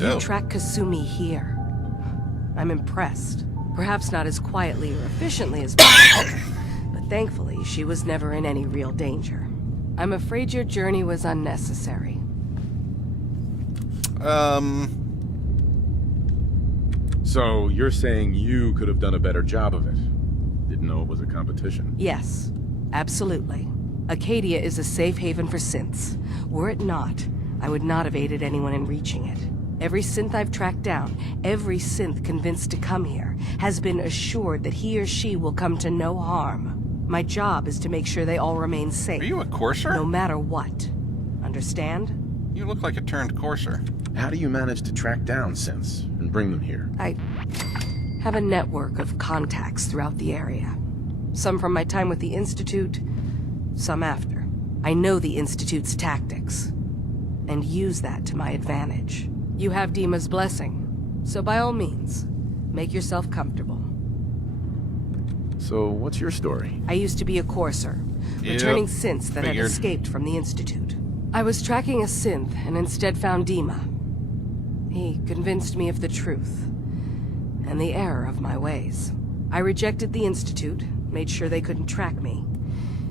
do. You track Kasumi here. I'm impressed. Perhaps not as quietly or efficiently as possible, but thankfully she was never in any real danger. I'm afraid your journey was unnecessary. So you're saying you could have done a better job of it? Didn't know it was a competition? Yes, absolutely. Acadia is a safe haven for synths. Were it not, I would not have aided anyone in reaching it. Every synth I've tracked down, every synth convinced to come here, has been assured that he or she will come to no harm. My job is to make sure they all remain safe. Are you a courser? No matter what. Understand? You look like a turned courser. How do you manage to track down synths and bring them here? I have a network of contacts throughout the area. Some from my time with the Institute, some after. I know the Institute's tactics, and use that to my advantage. You have Dima's blessing, so by all means, make yourself comfortable. So what's your story? I used to be a courser, returning synths that had escaped from the Institute. I was tracking a synth and instead found Dima. He convinced me of the truth, and the error of my ways. I rejected the Institute, made sure they couldn't track me,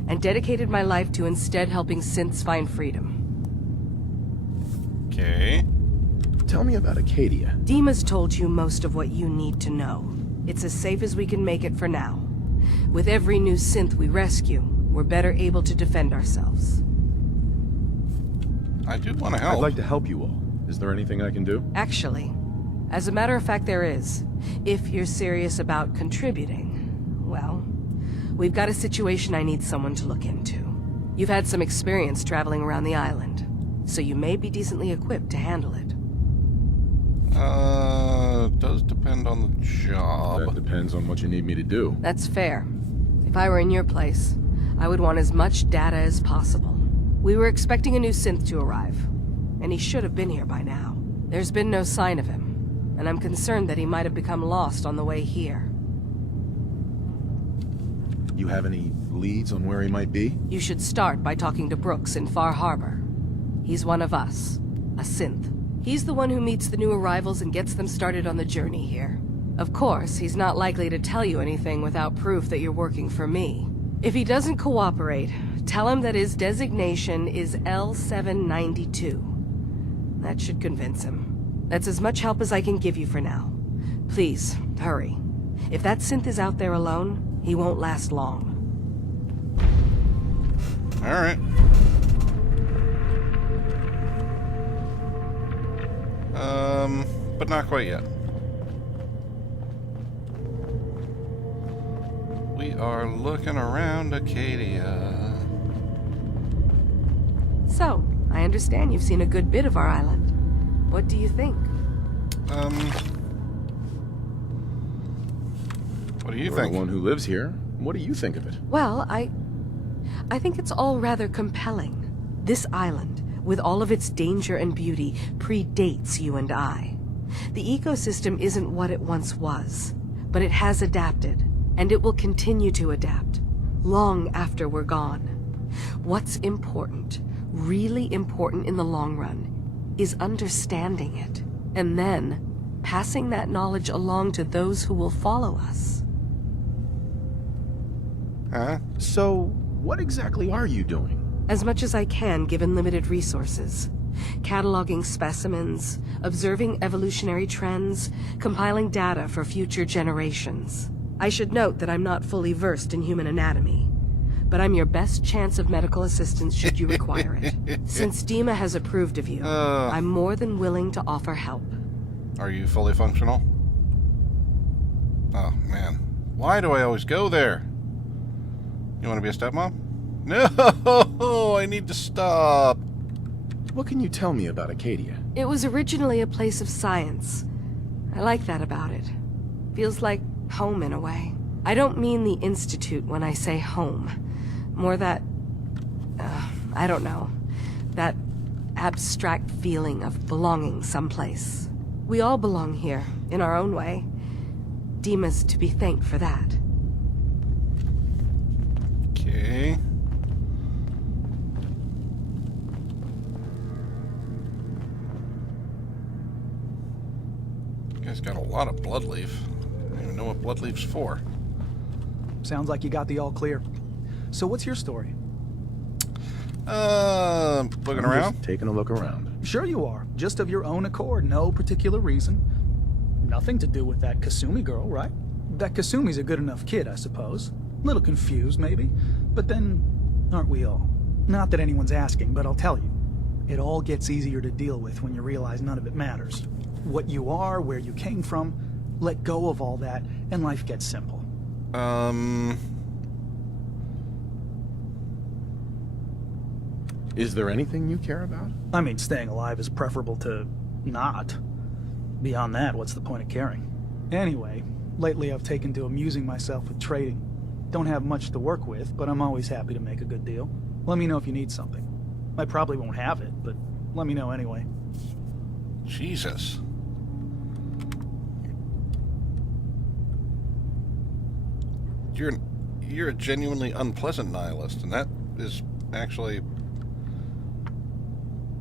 and dedicated my life to instead helping synths find freedom. Okay. Tell me about Acadia. Dima's told you most of what you need to know. It's as safe as we can make it for now. With every new synth we rescue, we're better able to defend ourselves. I do want to help. I'd like to help you all. Is there anything I can do? Actually, as a matter of fact there is. If you're serious about contributing, well, we've got a situation I need someone to look into. You've had some experience traveling around the island, so you may be decently equipped to handle it. Does depend on the job. That depends on what you need me to do. That's fair. If I were in your place, I would want as much data as possible. We were expecting a new synth to arrive, and he should have been here by now. There's been no sign of him, and I'm concerned that he might have become lost on the way here. You have any leads on where he might be? You should start by talking to Brooks in Far Harbor. He's one of us, a synth. He's the one who meets the new arrivals and gets them started on the journey here. Of course, he's not likely to tell you anything without proof that you're working for me. If he doesn't cooperate, tell him that his designation is L792. That should convince him. That's as much help as I can give you for now. Please, hurry. If that synth is out there alone, he won't last long. Alright. But not quite yet. We are looking around Acadia. So, I understand you've seen a good bit of our island. What do you think? What do you You're think? the one who lives here. What do you think of it? Well, I think it's all rather compelling. This island, with all of its danger and beauty, predates you and I. The ecosystem isn't what it once was, but it has adapted, and it will continue to adapt, long after we're gone. What's important, really important in the long run, is understanding it, and then passing that knowledge along to those who will follow us. Huh? So, what exactly are you doing? As much as I can, given limited resources. Cataloging specimens, observing evolutionary trends, compiling data for future generations. I should note that I'm not fully versed in human anatomy, but I'm your best chance of medical assistance should you require it. Since Dima has approved of you, I'm more than willing to offer help. Are you fully functional? Oh, man. Why do I always go there? You want to be a stepmom? No! I need to stop. What can you tell me about Acadia? It was originally a place of science. I like that about it. Feels like home in a way. I don't mean the Institute when I say home. More that, I don't know, that abstract feeling of belonging someplace. We all belong here, in our own way. Dima's to be thanked for that. Okay. guy's got a lot of blood leaf. I don't even know what blood leaf's for. Sounds like you got the all clear. So what's your story? Looking around? Just taking a look around. Sure you are. Just of your own accord, no particular reason. Nothing to do with that Kasumi girl, right? That Kasumi's a good enough kid, I suppose. Little confused, maybe. But then, aren't we all? Not that anyone's asking, but I'll tell you. It all gets easier to deal with when you realize none of it matters. What you are, where you came from, let go of all that, and life gets simple. Is there anything you care about? I mean, staying alive is preferable to not. Beyond that, what's the point of caring? Anyway, lately I've taken to amusing myself with trading. Don't have much to work with, but I'm always happy to make a good deal. Let me know if you need something. I probably won't have it, but let me know anyway. Jesus. You're a genuinely unpleasant nihilist, and that is actually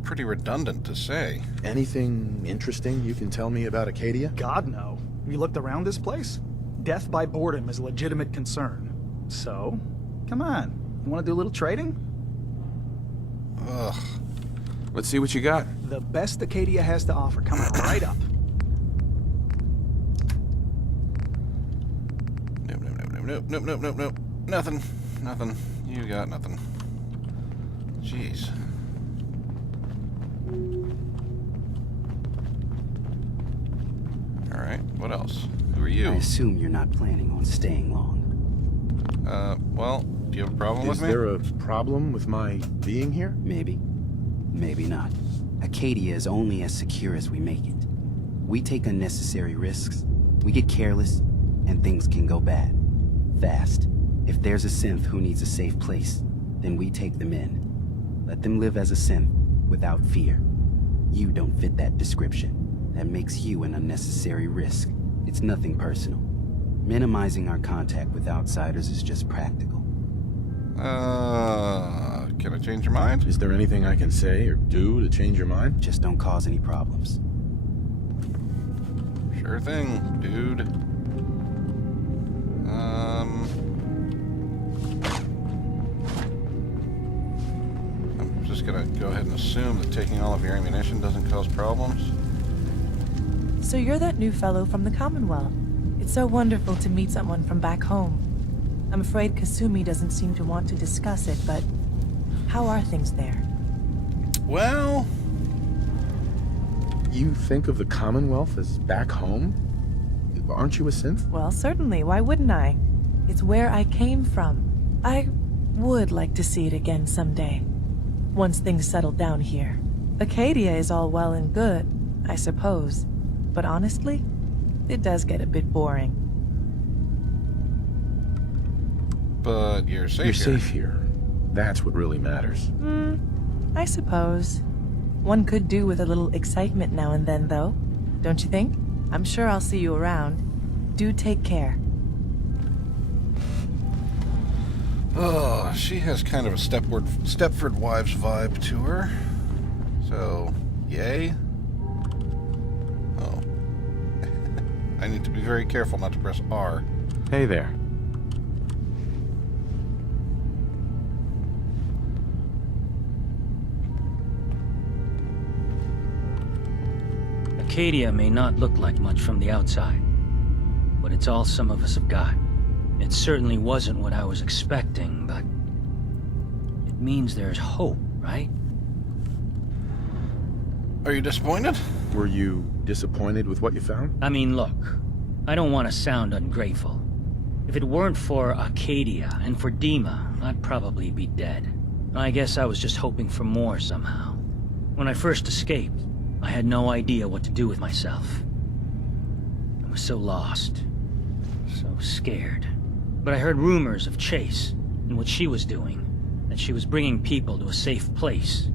pretty redundant to say. Anything interesting you can tell me about Acadia? God, no. Have you looked around this place? Death by boredom is a legitimate concern. So, come on. You want to do a little trading? Ugh. Let's see what you got. The best Acadia has to offer. Come on, right up. Nope. Nothing. You got nothing. Jeez. Alright, what else? Who are you? I assume you're not planning on staying long. Well, do you have a problem with Is me? there a problem with my being here? Maybe. Maybe not. Acadia is only as secure as we make it. We take unnecessary risks, we get careless, and things can go bad. Fast. If there's a synth who needs a safe place, then we take them in. Let them live as a synth, without fear. You don't fit that description. That makes you an unnecessary risk. It's nothing personal. Minimizing our contact with outsiders is just practical. Can I change your mind? Is there anything I can say or do to change your mind? Just don't cause any problems. Sure thing, dude. I'm just gonna go ahead and assume that taking all of your ammunition doesn't cause problems. So you're that new fellow from the Commonwealth. It's so wonderful to meet someone from back home. I'm afraid Kasumi doesn't seem to want to discuss it, but how are things there? Well, You think of the Commonwealth as back home? Aren't you a synth? Well, certainly. Why wouldn't I? It's where I came from. I would like to see it again someday. Once things settle down here. Acadia is all well and good, I suppose. But honestly, it does get a bit boring. but you're safe You're here. safe here. That's what really matters. I suppose. One could do with a little excitement now and then, though. Don't you think? I'm sure I'll see you around. Do take care. Oh, she has kind of a Stepford Wives vibe to her. So, yay. Oh. I need to be very careful not to press R. Hey there. Acadia may not look like much from the outside, but it's all some of us have got. It certainly wasn't what I was expecting, but it means there's hope, right? Are you disappointed? Were you disappointed with what you found? I mean, look, I don't want to sound ungrateful. If it weren't for Acadia and for Dima, I'd probably be dead. I guess I was just hoping for more somehow. When I first escaped, I had no idea what to do with myself. I was so lost, so scared. But I heard rumors of Chase and what she was doing, that she was bringing people to a safe place.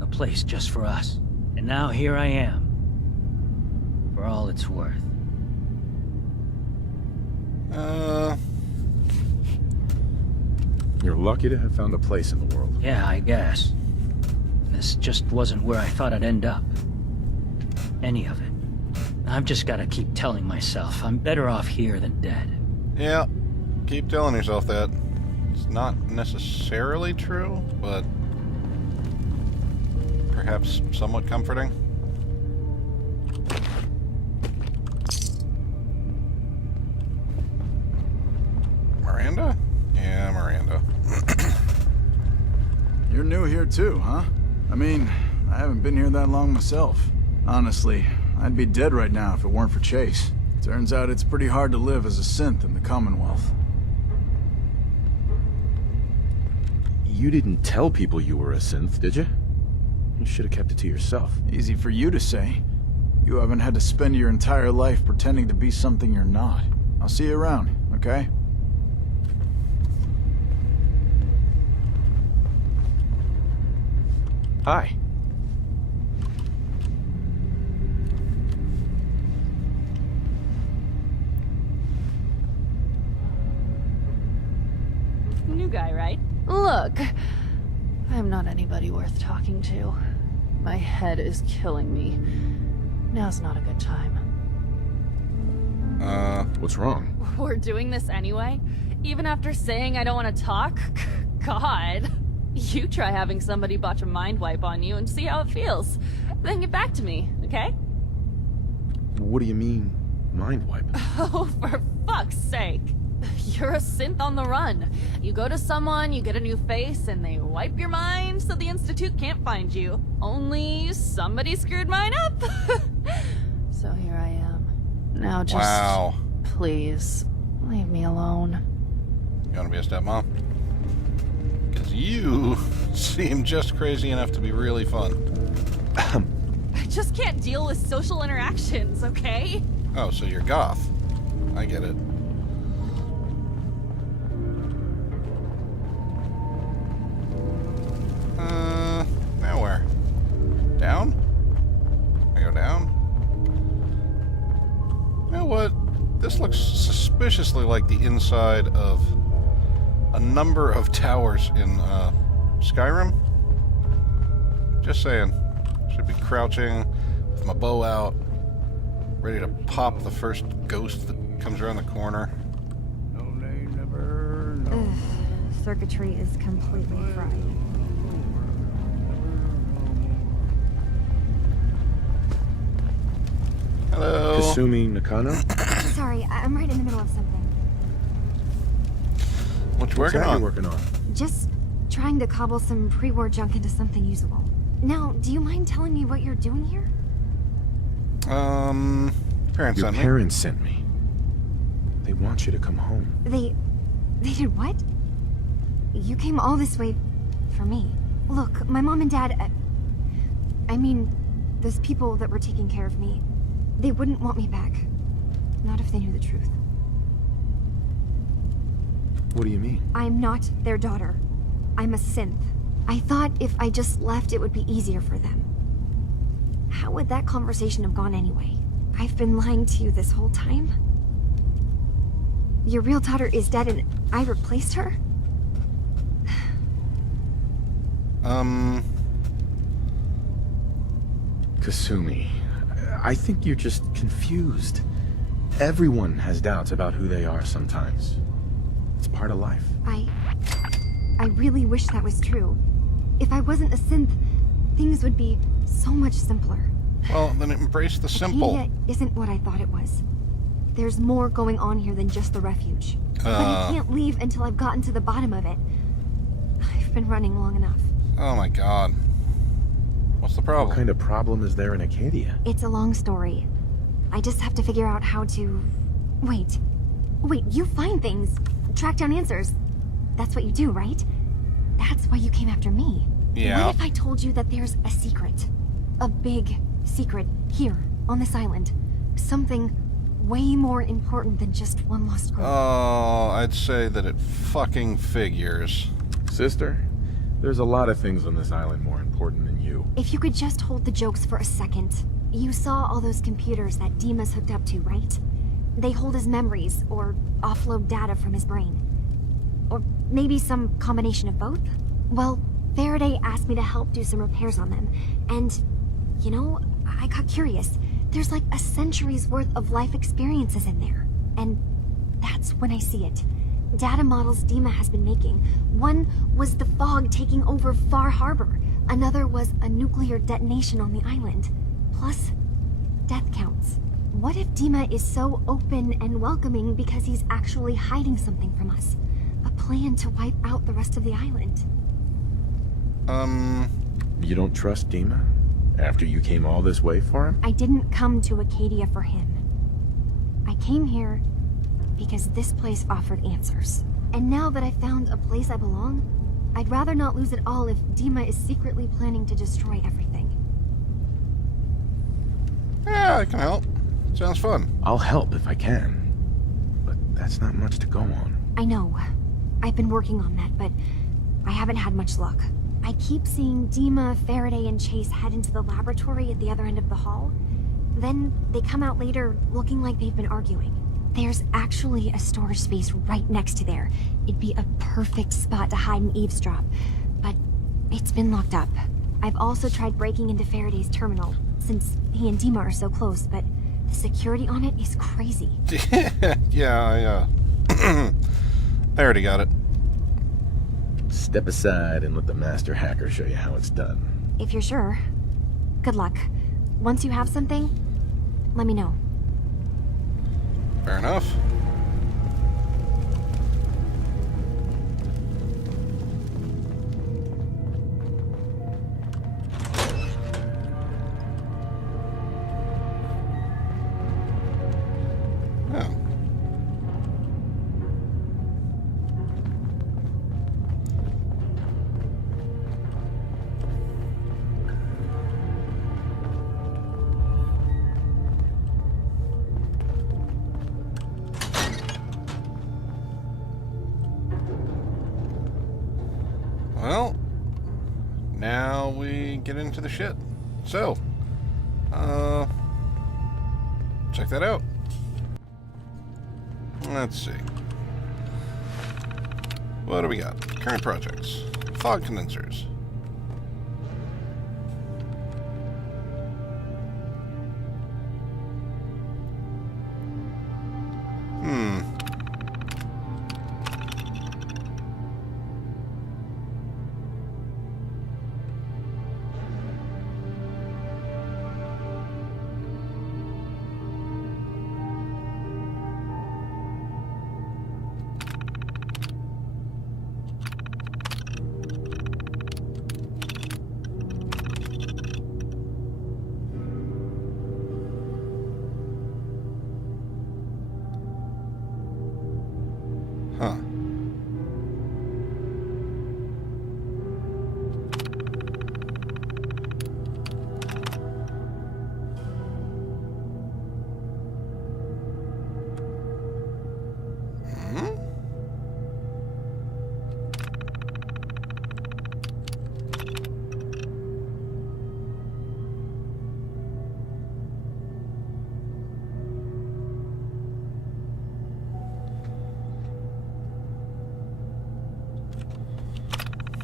A place just for us. And now here I am, for all it's worth. You're lucky to have found a place in the world. Yeah, I guess. This just wasn't where I thought I'd end up. Any of it. I've just gotta keep telling myself I'm better off here than dead. Yeah, keep telling yourself that. It's not necessarily true, but perhaps somewhat comforting. Miranda? Yeah, Miranda. You're new here too, huh? I mean, I haven't been here that long myself. Honestly, I'd be dead right now if it weren't for Chase. Turns out it's pretty hard to live as a synth in the Commonwealth. You didn't tell people you were a synth, did you? You should have kept it to yourself. Easy for you to say. You haven't had to spend your entire life pretending to be something you're not. I'll see you around, okay? Hi. New guy, right? Look, I'm not anybody worth talking to. My head is killing me. Now's not a good time. What's wrong? We're doing this anyway? Even after saying I don't want to talk? God. You try having somebody botch a mind wipe on you and see how it feels. Then get back to me, okay? What do you mean, mind wipe? Oh, for fuck's sake. You're a synth on the run. You go to someone, you get a new face, and they wipe your mind so the Institute can't find you. Only somebody screwed mine up. So here I am. Now just... Wow. Please, leave me alone. You want to be a stepmom? Because you seem just crazy enough to be really fun. I just can't deal with social interactions, okay? Oh, so you're goth. I get it. Now where? Down? I go down? You know what? This looks suspiciously like the inside of a number of towers in Skyrim. Just saying. Should be crouching with my bow out, ready to pop the first ghost that comes around the corner. Circuitry is completely fried. Hello. Kasumi Nakano? Sorry, I'm right in the middle of something. What you working on? Working on? Just trying to cobble some pre-war junk into something usable. Now, do you mind telling me what you're doing here? Parents Your sent me. parents sent me. They want you to come home. They did what? You came all this way for me. Look, my mom and dad, I mean, those people that were taking care of me, they wouldn't want me back. Not if they knew the truth. What do you mean? I'm not their daughter. I'm a synth. I thought if I just left, it would be easier for them. How would that conversation have gone anyway? I've been lying to you this whole time? Your real daughter is dead and I replaced her? Kasumi, I think you're just confused. Everyone has doubts about who they are sometimes. It's part of life. I really wish that was true. If I wasn't a synth, things would be so much simpler. Well, then embrace the simple. Acadia isn't what I thought it was. There's more going on here than just the refuge. But I can't leave until I've gotten to the bottom of it. I've been running long enough. Oh my god. What's the problem? What kind of problem is there in Acadia? It's a long story. I just have to figure out how to... Wait, you find things, track down answers. That's what you do, right? That's why you came after me. Yeah. What if I told you that there's a secret? A big secret here, on this island. Something way more important than just one lost girl. Oh, I'd say that it fucking figures. Sister, there's a lot of things on this island more important than you. If you could just hold the jokes for a second. You saw all those computers that Dima's hooked up to, right? They hold his memories, or offload data from his brain. Or maybe some combination of both? Well, Faraday asked me to help do some repairs on them, and, you know, I got curious. There's like a century's worth of life experiences in there. And that's when I see it. Data models Dima has been making. One was the fog taking over Far Harbor. Another was a nuclear detonation on the island. Plus, death counts. What if Dima is so open and welcoming because he's actually hiding something from us? A plan to wipe out the rest of the island. You don't trust Dima? After you came all this way for him? I didn't come to Acadia for him. I came here because this place offered answers. And now that I found a place I belong, I'd rather not lose it all if Dima is secretly planning to destroy everything. Yeah, I can help. Sounds fun. I'll help if I can. But that's not much to go on. I know. I've been working on that, but I haven't had much luck. I keep seeing Dima, Faraday, and Chase head into the laboratory at the other end of the hall. Then they come out later looking like they've been arguing. There's actually a storage space right next to there. It'd be a perfect spot to hide and eavesdrop, but it's been locked up. I've also tried breaking into Faraday's terminal, since he and Dima are so close, but the security on it is crazy. Yeah, I already got it. Step aside and let the master hacker show you how it's done. If you're sure. Good luck. Once you have something, let me know. Fair enough. Oh. Well, now we get into the shit. So, check that out. Let's see. What do we got? Current projects. Fog condensers. Huh.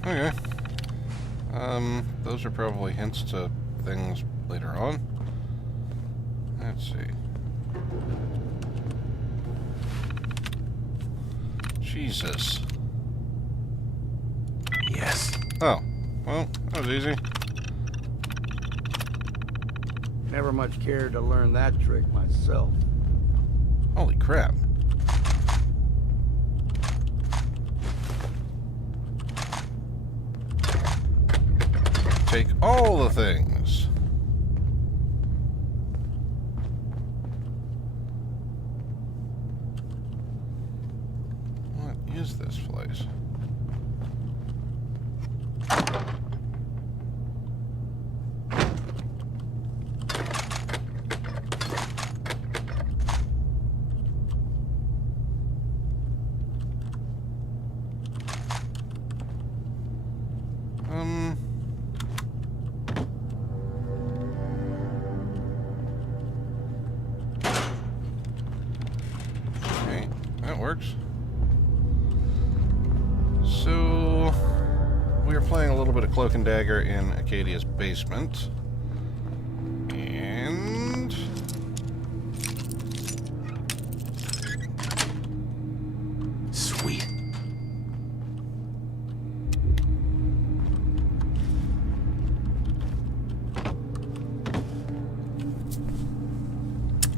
Okay. Those are probably hints to things later on. Let's see. Jesus. Yes. Oh. Well, that was easy. Never much cared to learn that trick myself. Holy crap. Take all the things. What is this place? Okay, that works. So, we are playing a little bit of Cloak and Dagger in Acadia's basement. And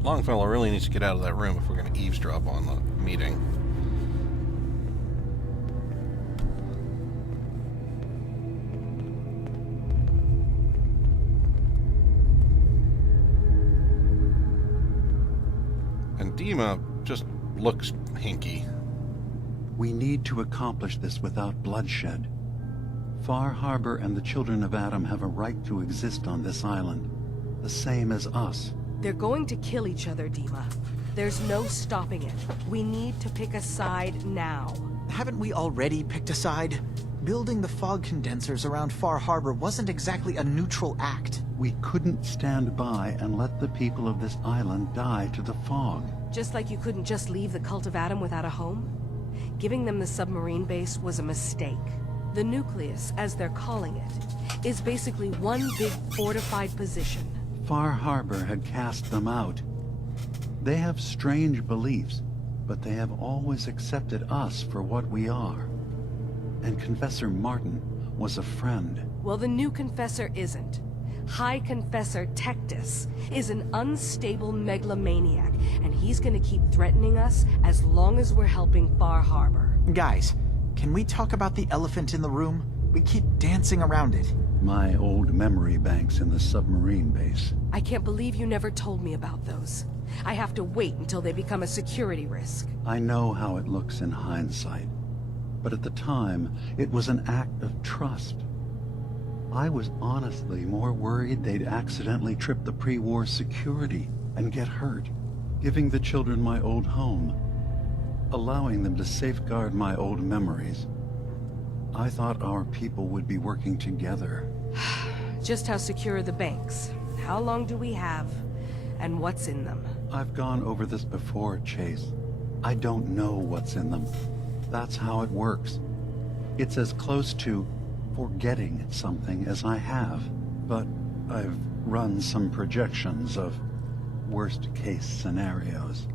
Longfellow really needs to get out of that room if we're going to eavesdrop on the meeting. And Dima just looks hinky. We need to accomplish this without bloodshed. Far Harbor and the children of Adam have a right to exist on this island, the same as us. They're going to kill each other, Dima. There's no stopping it. We need to pick a side now. Haven't we already picked a side? Building the fog condensers around Far Harbor wasn't exactly a neutral act. We couldn't stand by and let the people of this island die to the fog. Just like you couldn't just leave the Cult of Adam without a home? Giving them the submarine base was a mistake. The nucleus, as they're calling it, is basically one big fortified position. Far Harbor had cast them out. They have strange beliefs, but they have always accepted us for what we are. And Confessor Martin was a friend. Well, the new Confessor isn't. High Confessor Tectus is an unstable megalomaniac, and he's gonna keep threatening us as long as we're helping Far Harbor. Guys, can we talk about the elephant in the room? We keep dancing around it. My old memory banks in the submarine base. I can't believe you never told me about those. I have to wait until they become a security risk. I know how it looks in hindsight, but at the time, it was an act of trust. I was honestly more worried they'd accidentally trip the pre-war security and get hurt, giving the children my old home, allowing them to safeguard my old memories. I thought our people would be working together. Just how secure are the banks? How long do we have? And what's in them? I've gone over this before, Chase. I don't know what's in them. That's how it works. It's as close to forgetting something as I have, but I've run some projections of worst-case scenarios.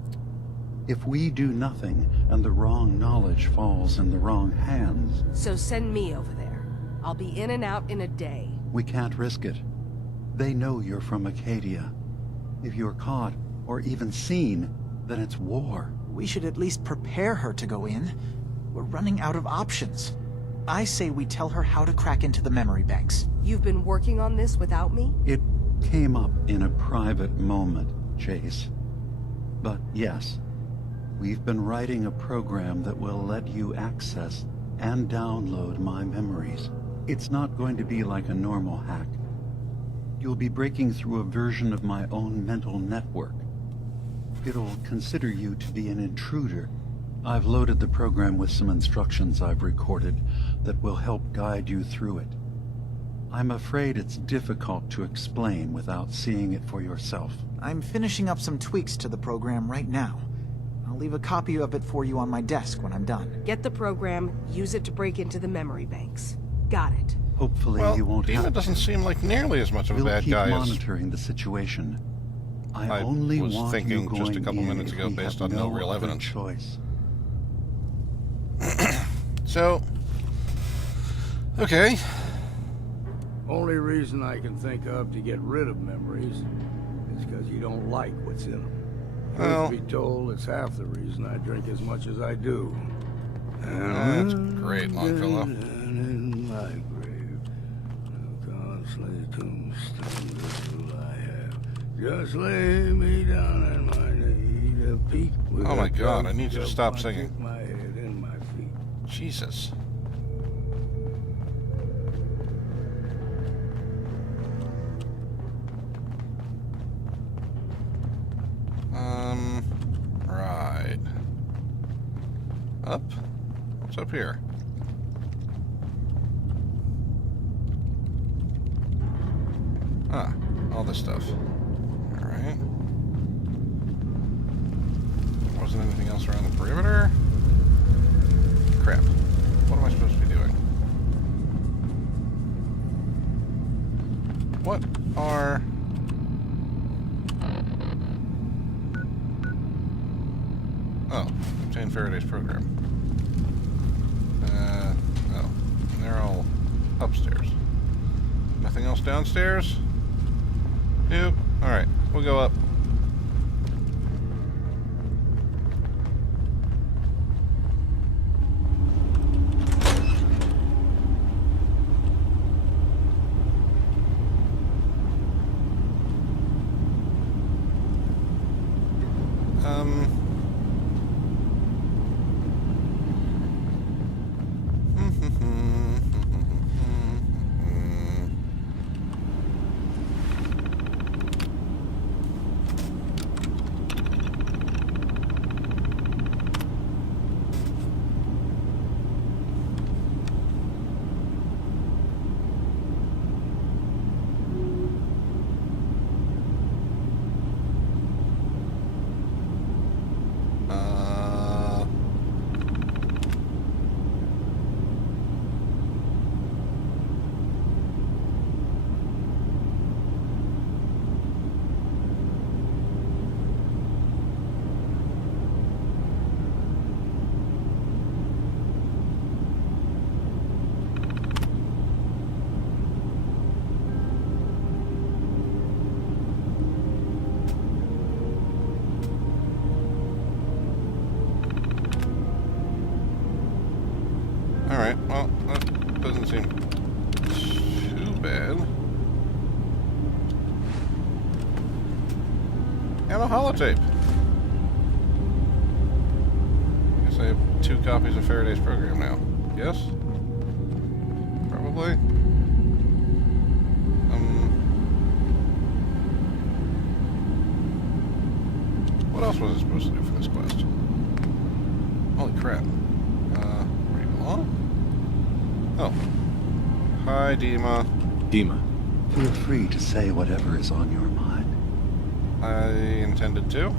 If we do nothing and the wrong knowledge falls in the wrong hands... So send me over there. I'll be in and out in a day. We can't risk it. They know you're from Acadia. If you're caught, or even seen, then it's war. We should at least prepare her to go in. We're running out of options. I say we tell her how to crack into the memory banks. You've been working on this without me? It came up in a private moment, Chase. But yes, we've been writing a program that will let you access and download my memories. It's not going to be like a normal hack. You'll be breaking through a version of my own mental network. It'll consider you to be an intruder. I've loaded the program with some instructions I've recorded that will help guide you through it. I'm afraid it's difficult to explain without seeing it for yourself. I'm finishing up some tweaks to the program right now. I'll leave a copy of it for you on my desk when I'm done. Get the program, use it to break into the memory banks. Got it. Hopefully Well, you won't have Dima doesn't seem like nearly as much of a We'll bad keep guy as monitoring the situation. I only was want thinking you just a going couple in minutes if ago we based have on no real other evidence. Choice. Okay. Only reason I can think of to get rid of memories is because you don't like what's in them. Well, Truth be told, it's half the reason I drink as much as I do. that's great, Longfellow. In my grave, no costly tombstone will I have. Just lay me down in my knee to peak with Oh my a God, I jug need you to of stop punch singing. with my head and my feet. Jesus. Right. Up? What's up here? Ah, all this stuff. Alright. Wasn't anything else around the perimeter? Crap. What am I supposed to be doing? What are... Oh, obtain Faraday's program. Oh. And they're all upstairs. Nothing else downstairs? Nope. Alright, we'll go up. Well, that doesn't seem too bad. And a holotape. I guess I have 2 copies of Faraday's program now. Yes? Probably. What else was I supposed to do for this quest? Holy crap. Where do you belong? Oh. Hi, Dima. Dima. Feel free to say whatever is on your mind. I intended to.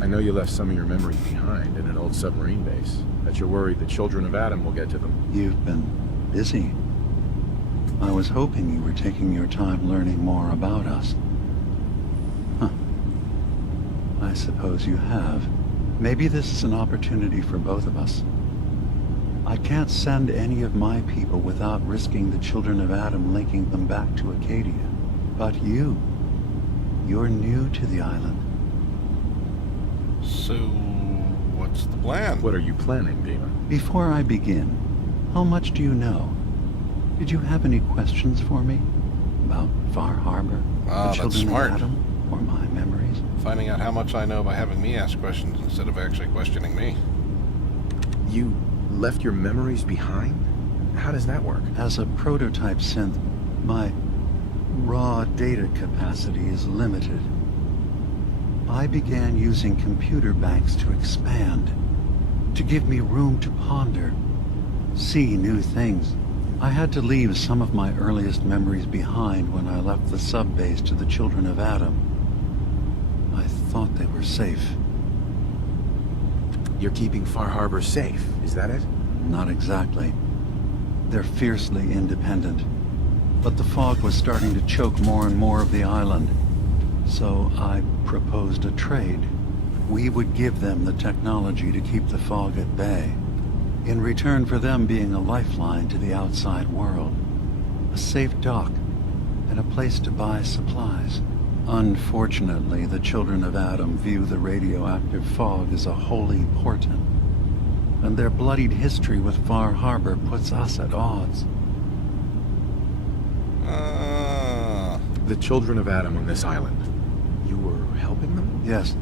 I know you left some of your memories behind in an old submarine base. That you're worried the children of Adam will get to them. You've been busy. I was hoping you were taking your time learning more about us. Huh. I suppose you have. Maybe this is an opportunity for both of us. I can't send any of my people without risking the children of Adam linking them back to Acadia. But you're new to the island. So, what's the plan? What are you planning, Dima? Before I begin, how much do you know? Did you have any questions for me? About Far Harbor, the that's children smart. of Adam, or my memories? Finding out how much I know by having me ask questions instead of actually questioning me. You left your memories behind? How does that work? As a prototype synth, my raw data capacity is limited. I began using computer banks to expand, to give me room to ponder, see new things. I had to leave some of my earliest memories behind when I left the sub-base to the children of Adam. I thought they were safe. You're keeping Far Harbor safe, is that it? Not exactly. They're fiercely independent. But the fog was starting to choke more and more of the island. So I proposed a trade. We would give them the technology to keep the fog at bay, in return for them being a lifeline to the outside world, a safe dock, and a place to buy supplies. Unfortunately, the children of Adam view the radioactive fog as a holy portent, and their bloodied history with Far Harbor puts us at odds. The children of Adam on this island. You were helping them? Yes.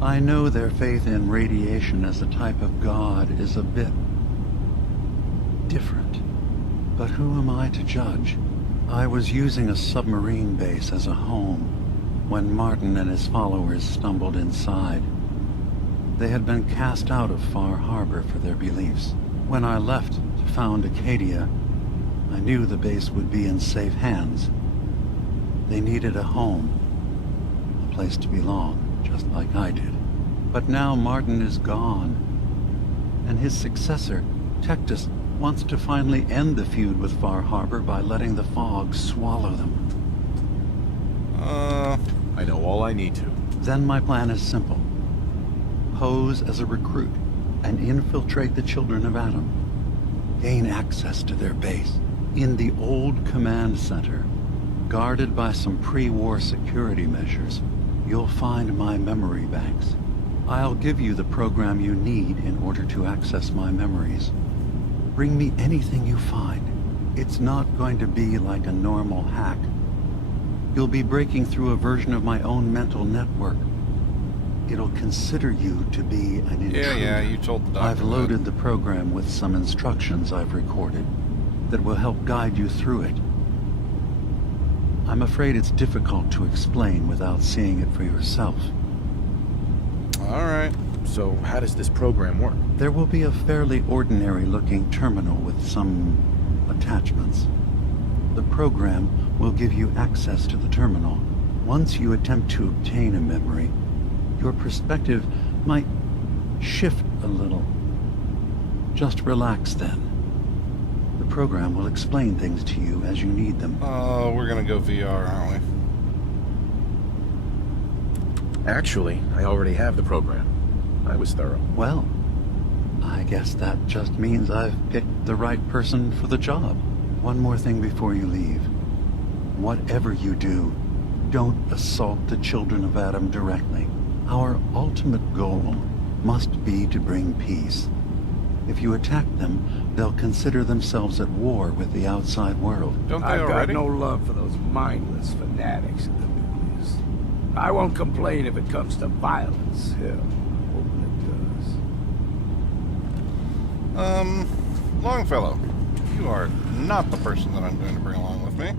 I know their faith in radiation as a type of god is a bit different. But who am I to judge? I was using a submarine base as a home when Martin and his followers stumbled inside. They had been cast out of Far Harbor for their beliefs. When I left to found Acadia, I knew the base would be in safe hands. They needed a home, a place to belong, just like I did. But now Martin is gone, and his successor, Tectus, wants to finally end the feud with Far Harbor by letting the fog swallow them. I know all I need to. Then my plan is simple. Pose as a recruit and infiltrate the children of Adam. Gain access to their base in the old command center. Guarded by some pre-war security measures, you'll find my memory banks. I'll give you the program you need in order to access my memories. Bring me anything you find. It's not going to be like a normal hack. You'll be breaking through a version of my own mental network. It'll consider you to be an intruder. Yeah, you told the doctor I've loaded the program with some instructions I've recorded that will help guide you through it. I'm afraid it's difficult to explain without seeing it for yourself. Alright. So how does this program work? There will be a fairly ordinary-looking terminal with some attachments. The program will give you access to the terminal. Once you attempt to obtain a memory, your perspective might shift a little. Just relax then. The program will explain things to you as you need them. Oh, we're gonna go VR, aren't we? Actually, I already have the program. I was thorough. Well, I guess that just means I've picked the right person for the job. One more thing before you leave. Whatever you do, don't assault the children of Adam directly. Our ultimate goal must be to bring peace. If you attack them, they'll consider themselves at war with the outside world. Don't they I've got already? no love for those mindless fanatics in the movies. I won't complain if it comes to violence. Hell, I'm hoping it does. Longfellow, you are not the person that I'm going to bring along with me.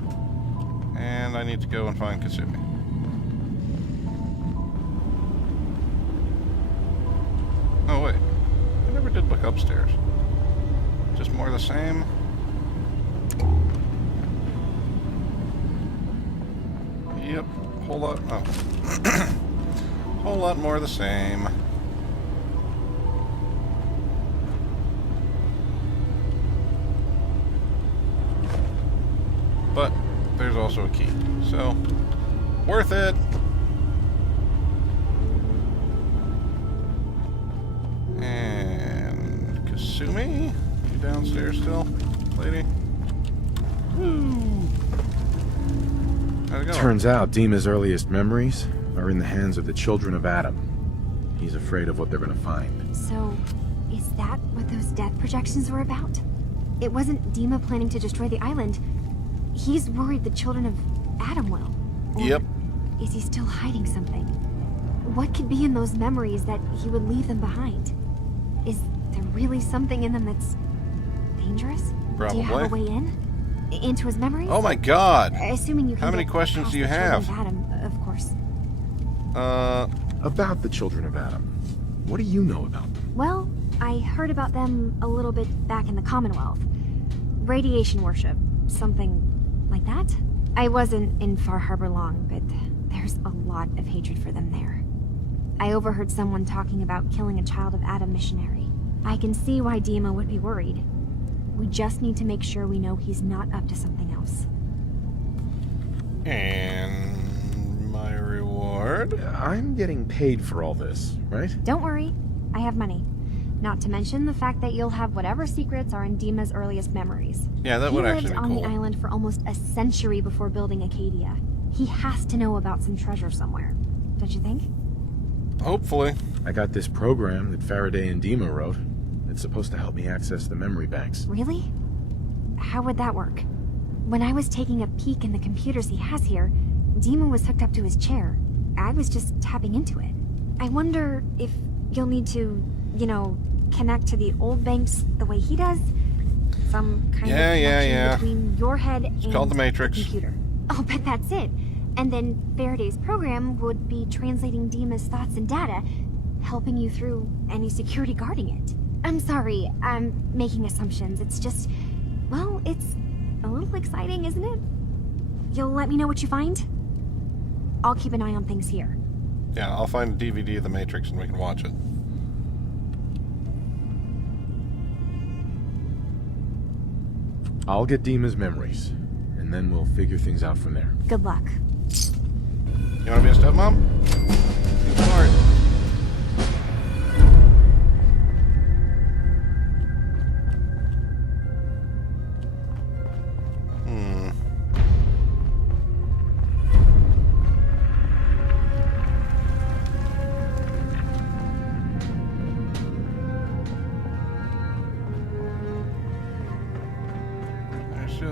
And I need to go and find Kasumi. Oh, wait. I never did look upstairs. Just more of the same? Yep. Whole lot. Oh. Whole lot more of the same. But there's also a key. So, worth it. And Kasumi? You downstairs still, lady? Woo! How'd it go? Turns out Dima's earliest memories are in the hands of the children of Adam. He's afraid of what they're gonna find. So, is that what those death projections were about? It wasn't Dima planning to destroy the island. He's worried the children of Adam will. Or Yep. is he still hiding something? What could be in those memories that he would leave them behind? Is there really something in them that's dangerous? Probably. Do you have a way in? Into his memories? Oh my god! Assuming you can How many get questions past do you the children have? of Adam, of course. About the children of Adam. What do you know about them? Well, I heard about them a little bit back in the Commonwealth. Radiation worship, something like that. I wasn't in Far Harbor long, but there's a lot of hatred for them there. I overheard someone talking about killing a child of Adam missionary. I can see why Dima would be worried. We just need to make sure we know he's not up to something else. And my reward? I'm getting paid for all this, right? Don't worry, I have money. Not to mention the fact that you'll have whatever secrets are in Dima's earliest memories. Yeah, that would actually be He lived on cool. the island for almost a century before building Acadia. He has to know about some treasure somewhere, don't you think? Hopefully. I got this program that Faraday and Dima wrote. It's supposed to help me access the memory banks. Really? How would that work? When I was taking a peek in the computers he has here, Dima was hooked up to his chair. I was just tapping into it. I wonder if you'll need to, connect to the old banks the way he does? Some kind of connection between your head and called the Matrix. computer. Oh, but that's it. And then Faraday's program would be translating Dima's thoughts and data, helping you through any security guarding it. I'm sorry, I'm making assumptions. It's just, well, it's a little exciting, isn't it? You'll let me know what you find? I'll keep an eye on things here. Yeah, I'll find a DVD of The Matrix and we can watch it. I'll get Dima's memories, and then we'll figure things out from there. Good luck. You want to be a stepmom? Be smart.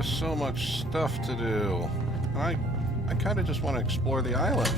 So much stuff to do. And I kind of just want to explore the island.